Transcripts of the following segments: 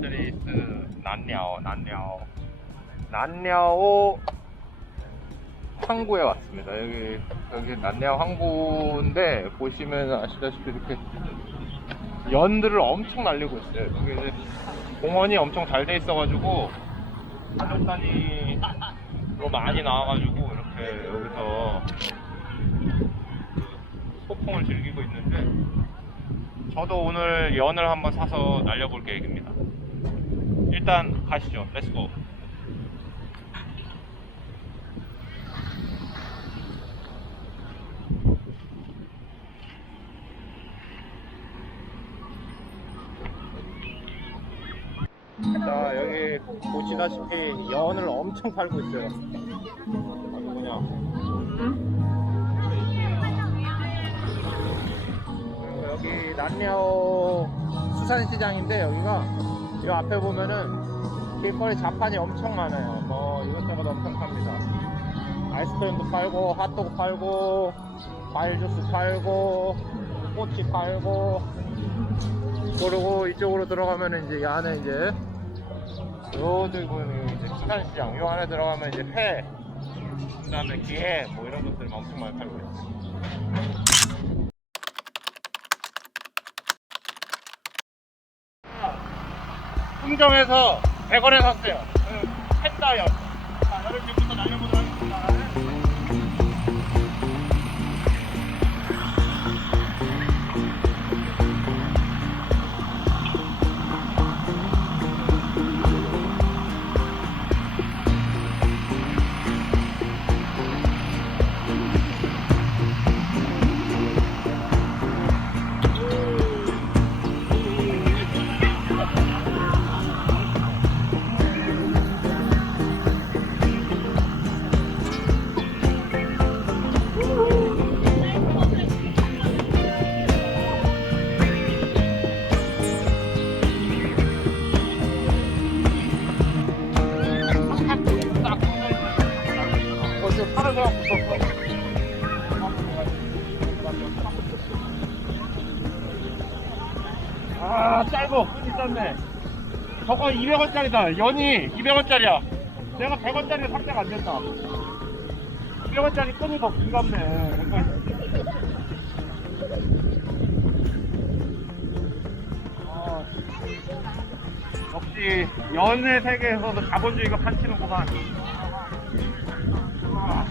在这里是南寮南寮南寮 항구에 왔습니다. 여기 여기 난내암 항구인데 보시면 아시다시피 이렇게 연들을 엄청 날리고 있어요. 여기 이제 공원이 엄청 잘 돼 있어가지고 가족단이 로 많이 나와가지고 이렇게 여기서 소풍을 즐기고 있는데 저도 오늘 연을 한번 사서 날려볼 계획입니다. 일단 가시죠. 렛츠고. 자 여기 보시다시피 연을 엄청 팔고 있어요. 아주 그냥. 여기 난야오 수산시장인데 여기가 이 앞에 보면은 길거리 자판이 엄청 많아요. 뭐 이것저것 엄청 팝니다. 아이스크림도 팔고 핫도그 팔고 과일 주스 팔고 꼬치 팔고 그리고 이쪽으로 들어가면 이제 이 안에 이제 요들 보면 이제 수산시장 요 안에 들어가면 이제 회 그다음에 기회 뭐 이런 것들 엄청 많이 팔고 있어요. 흥정에서 100원에 샀어요. 그 펜다연. 자, 여름 지금부터 날려보도록 아, 짧어. 끈이 짧네. 저거 200원짜리다. 연이 200원짜리야. 내가 100원짜리 상대가 안 된다. 200원짜리 끈이 더 긴갑네. 아, 역시 연의 세계에서도 자본주의가 판치는구만. 아.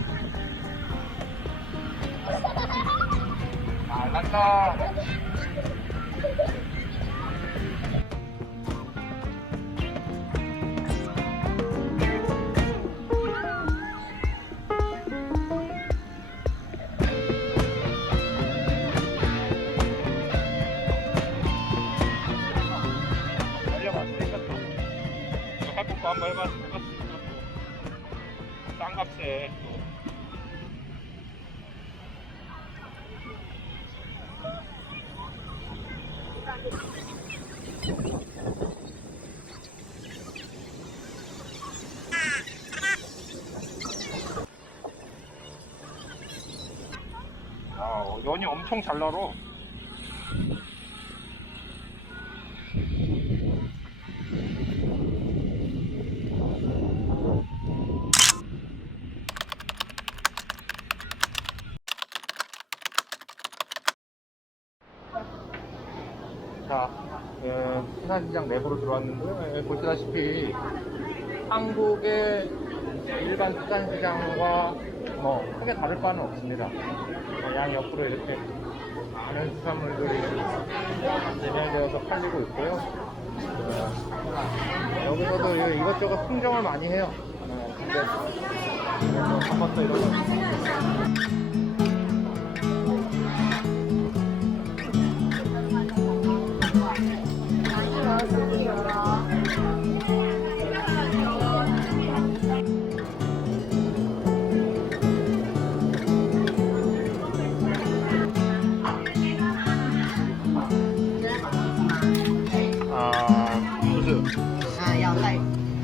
잘 난다. 해볼까 한번 해봤으니까 또 쌍값에 또 아, 연이 엄청 잘 날어. 자, 예, 수산시장 내부로 들어왔는데 예, 보시다시피 한국의 일반 수산시장과 뭐 크게 다를 바는 없습니다. 어, 양 옆으로 이렇게 많은 수산물들이 진열되어서 팔리고 있고요. 어, 여기서도 이- 이것저것 흥정을 많이 해요. 어, 근데 뭐 한번 더 이런 거.